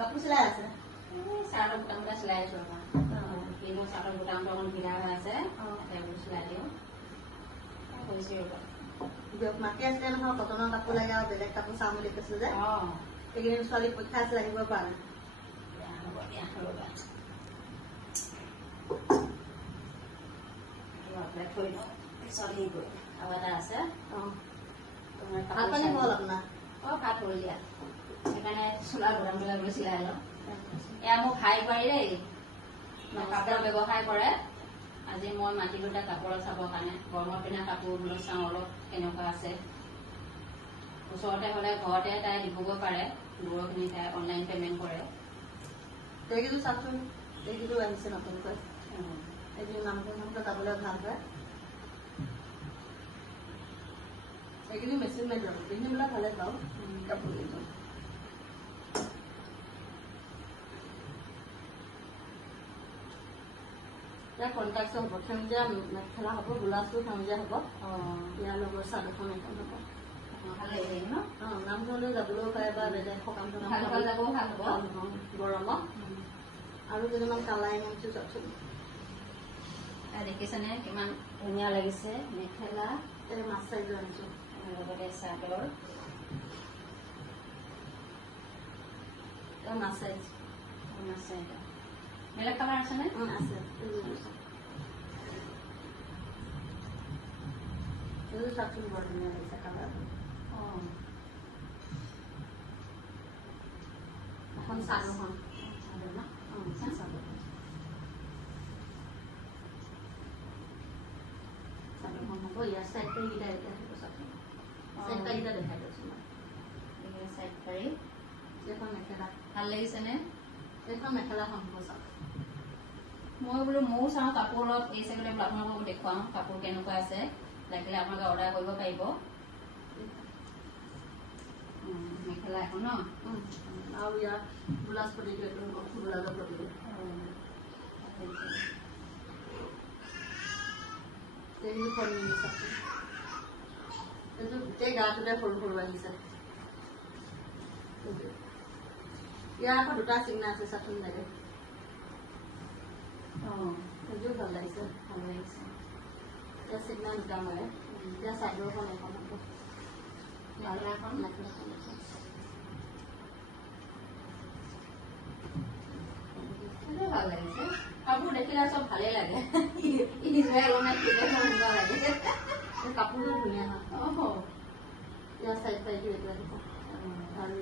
কাপোৰ চিলাই আছে চাৰ্টৰ বুটামকেইটা চিলাই আছোঁ ৰবা কিন্তু চাৰ্টৰ বুটামটো অকণ ঢিলা হৈ আছে সেইবোৰ চিলাই দিওঁ কৰিছোঁ ৰবা দিয়ক মাতি আছিলে নহয় কটনৰ কাপোৰ লাগে আৰু বেলেগ কাপোৰ চাম বুলি কৈছোঁ যে এইকেইদিন ছোৱালী পৰীক্ষা আছিলে আহিব পৰা নাই হ'ব দিয়া ৰবা থৈ দিওঁ পিছত হেৰি কৰিম আৰু এটা আছে ভাত পানী হ'ল আপোনাৰ ভাত হ'ল দিয়া সেইকাৰণে চোলাৰ বুটামবিলাক বোলো চিলাই লওঁ এয়া মোক ভাই পাৰি দেই কাপোৰৰ ব্যৱসায় কৰে আজি মই মাতিলোঁ তাক কাপোৰত চাবৰ কাৰণে গৰমত পিন্ধা কাপোৰ বোলো চাওঁ অলপ কেনেকুৱা আছে ওচৰতে হ'লে ঘৰতে তাই দিবগৈ পাৰে দূৰখিনি তাই অনলাইন পে'মেণ্ট কৰে এইকেইযোৰ চাওকচোন এইকেইযোৰ আহিছে নতুনকৈ এইকেইযোৰ নামকৈ যাবলৈ ভাল হয় এইকেইযোৰ মেচিন মেড যাব পিন্ধিবলৈ ভালে পাওঁ কাপোৰকেইযোৰ ইয়াৰ কণ্ট্ৰাকশ্যন হ'ব সেউজীয়া মেখেলা হ'ব ব্লাউজটো সেউজীয়া হ'ব ইয়াৰ লগত চাদৰখন এখন হ'ব ভাল লাগিব ন নামঘৰলৈ যাবলৈও পাৰে বা বেলেগ সকাম ভাল ভাল যাবও ভাল হ'ব গৰমত আৰু কেইটামান কালাৰ আনিছোঁ চাওকচোন দেখিছেনে কিমান ধুনীয়া লাগিছে মেখেলা এই মাছ চাইজৰ আনিছোঁ লগতে চাদৰ মাছ চাইজ আছে বেলেগ কালাৰ আছেনে আছে এইযোৰ চাওকচোন বৰ ধুনীয়া লাগিছে কালাৰটো এখন চাদৰখন চাদৰখন হ'ব ইয়াৰ চাইড পাৰিকেইটা এতিয়া হ'ব চাওকচোন চাইড পাৰিকেইটা দেখাই দিছোঁ মই চাইড পাৰি এইখন মেখেলা ভাল লাগিছেনে এইখন মেখেলাখন হ'ব চাওক মই বোলো ময়ো চাওঁ কাপোৰ অলপ এই চাইডতে আপোনালোকক দেখুৱাওঁ কাপোৰ কেনেকুৱা আছে লাগিলে আপোনালোকে অৰ্ডাৰ কৰিব পাৰিব মেখেলা এখন ন আৰু ইয়াৰ ব্লাউজ পতিটো এইটো ব্লাউজৰ পতিটো এইযোৰ ফল মিলিছে এইযোৰ গোটেই গাটোতে সৰু সৰু আহিছে ইয়াৰ আকৌ দুটা চিগনা আছে চাচোন লাগে এইযোৰ ভাল লাগিছে ইয়াৰ চিগনা দুটা মাৰে ইয়াৰ চাদৰখন এখন হ'ব মেখেলাখন ভাল লাগিছে কাপোৰ দেখিলে চব ভালেই লাগে ইজোৰে অলপমান কিনে এনেকুৱা লাগে কাপোৰটো ধুনীয়া হয় ইয়াৰ চাইড চাইডটো এইটো আহিব আৰু